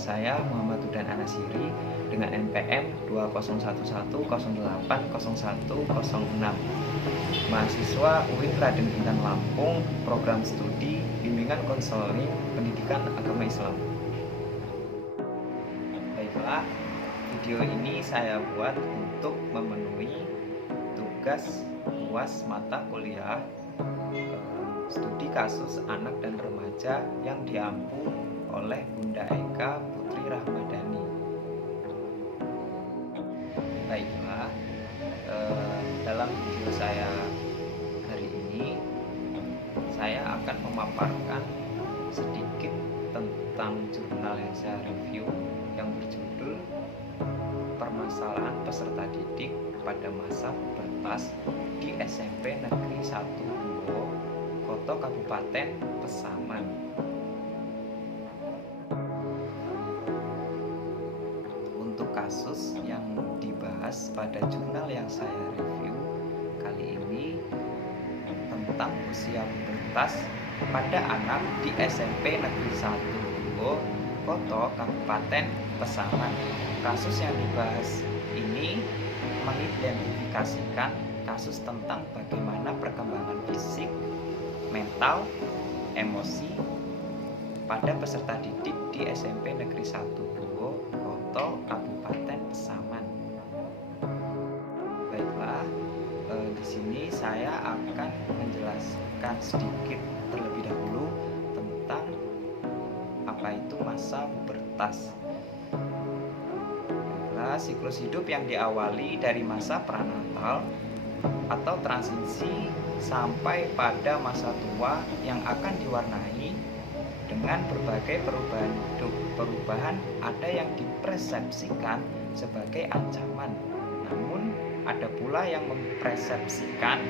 saya Muhammad Hudan Anasiri dengan NPM 2011080106. Mahasiswa UIN Raden Intan Lampung, Program Studi Bimbingan Konseling Pendidikan Agama Islam. Baiklah, video ini saya buat untuk memenuhi tugas UAS mata kuliah studi kasus anak dan remaja yang diampu oleh Bunda Eka Putri Rahmadani. Baiklah, dalam video saya hari ini saya akan memaparkan sedikit tentang jurnal yang saya review yang berjudul Permasalahan Peserta Didik pada Masa Pubertas di SMP Negeri 1 Duo, Koto Kabupaten Pasaman. Untuk kasus yang dibahas pada jurnal yang saya review kali ini tentang usia pubertas pada anak di SMP Negeri 1 Duo, Koto Kabupaten Pasaman. Kasus yang dibahas ini mengidentifikasikan kasus tentang bagaimana perkembangan fisik, mental, emosi pada peserta didik di SMP Negeri 1 Duo, Koto Kabupaten Pasaman. Baiklah, di sini saya akan menjelaskan sedikit terlebih dahulu tentang apa itu masa pubertas. Baiklah, siklus hidup yang diawali dari masa pranatal atau transisi sampai pada masa tua yang akan diwarnai dengan berbagai perubahan hidup. Perubahan ada yang dipersepsikan sebagai ancaman, namun ada pula yang mempersepsikan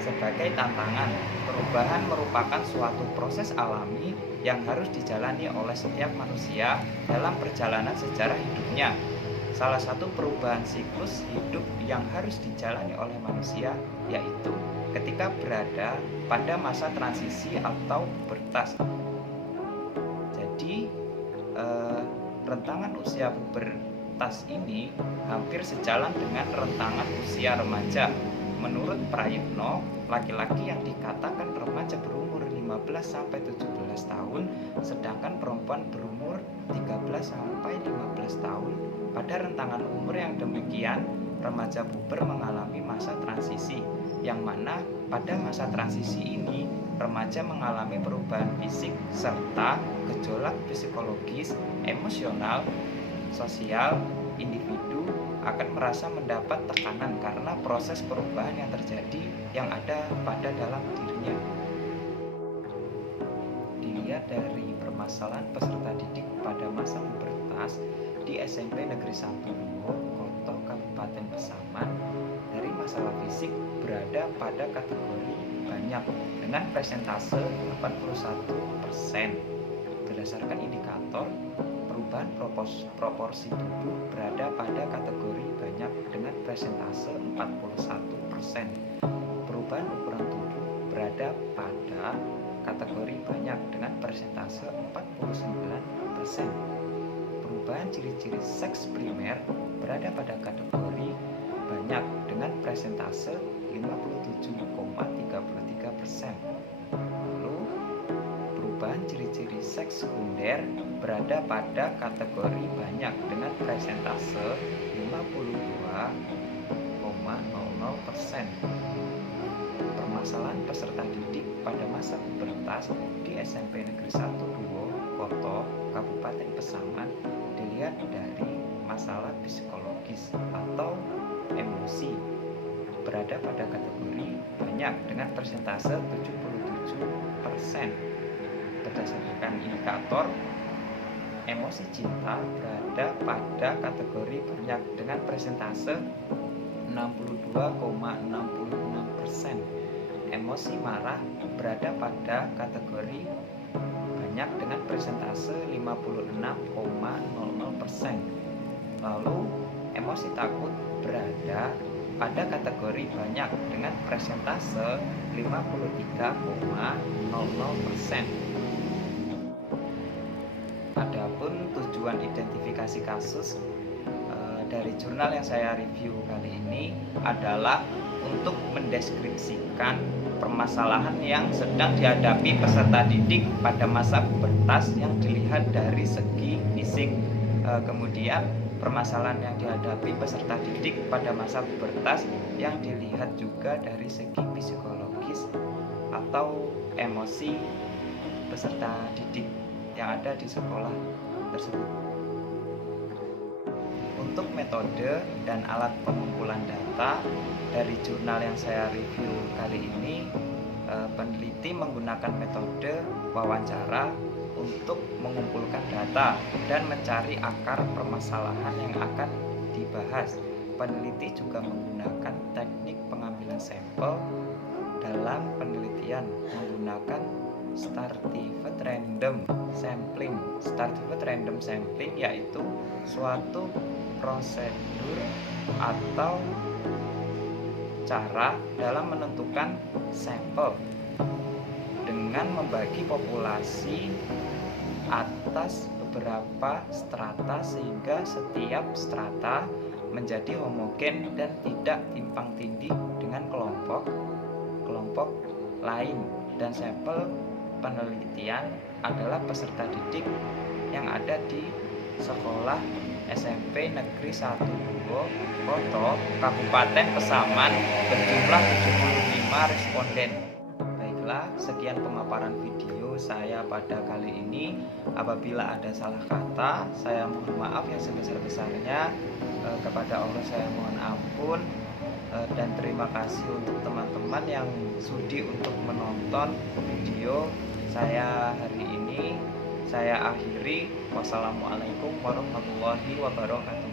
sebagai tantangan. Perubahan merupakan suatu proses alami yang harus dijalani oleh setiap manusia dalam perjalanan sejarah hidupnya. Salah satu perubahan siklus hidup yang harus dijalani oleh manusia yaitu ketika berada pada masa transisi atau pubertas. Jadi rentangan usia pubertas ini hampir sejalan dengan rentangan usia remaja. Menurut Prayitno, laki-laki yang dikatakan remaja berumur 15 sampai 17 tahun, sedangkan perempuan berumur 13 sampai 15 tahun. Pada rentangan umur yang demikian, remaja puber mengalami masa transisi, yang mana pada masa transisi ini remaja mengalami perubahan fisik serta gejolak psikologis, emosional, sosial. Individu akan merasa mendapat tekanan karena proses perubahan yang terjadi yang ada pada dalam dirinya. Dilihat dari permasalahan peserta didik pada masa pubertas di SMP Negeri 1 Duo, Koto Kabupaten Pasaman, dari masalah fisik berada pada kategori banyak dengan persentase 81%. Berdasarkan indikator, perubahan proporsi tubuh berada pada kategori banyak dengan persentase 41%. Perubahan ukuran tubuh berada pada kategori banyak dengan persentase 49%. Perubahan ciri-ciri seks primer berada pada kategori banyak dengan persentase 57,33%. Lalu perubahan ciri-ciri seks sekunder berada pada kategori banyak dengan persentase 52,00%. Permasalahan peserta didik pada masa pubertas di SMP Negeri 1 Duo, Koto Kabupaten Pasaman dilihat dari masalah psikologis atau emosi berada pada kategori banyak dengan persentase 77%. Berdasarkan indikator, emosi cinta berada pada kategori banyak dengan persentase 62,66%. Emosi marah berada pada kategori banyak dengan persentase 56,00%. Lalu emosi takut berada pada kategori banyak dengan persentase 53,00%. Adapun tujuan tujuan identifikasi kasus dari jurnal yang saya review kali ini adalah untuk mendeskripsikan permasalahan yang sedang dihadapi peserta didik pada masa pubertas yang dilihat dari segi fisik. Kemudian permasalahan yang dihadapi peserta didik pada masa pubertas yang dilihat juga dari segi psikologis atau emosi peserta didik yang ada di sekolah tersebut. Untuk metode dan alat pengumpulan data dari jurnal yang saya review kali ini, peneliti menggunakan metode wawancara untuk mengumpulkan data dan mencari akar permasalahan yang akan dibahas. Peneliti juga menggunakan teknik pengambilan sampel dalam penelitian menggunakan Stratified Random Sampling. Stratified Random Sampling yaitu suatu prosedur atau cara dalam menentukan sampel dengan membagi populasi atas beberapa strata sehingga setiap strata menjadi homogen dan tidak timpang tindih dengan kelompok lain, dan sampel penelitian adalah peserta didik yang ada di sekolah SMP Negeri 1 Koto, Kabupaten Pesaman berjumlah 75 responden. Baiklah, sekian pemaparan video saya pada kali ini. Apabila ada salah kata, saya mohon maaf yang sebesar-besarnya. Kepada Allah saya mohon ampun. Dan terima kasih untuk teman-teman yang sudi untuk menonton video saya hari ini. Saya akhiri. Wassalamualaikum warahmatullahi wabarakatuh.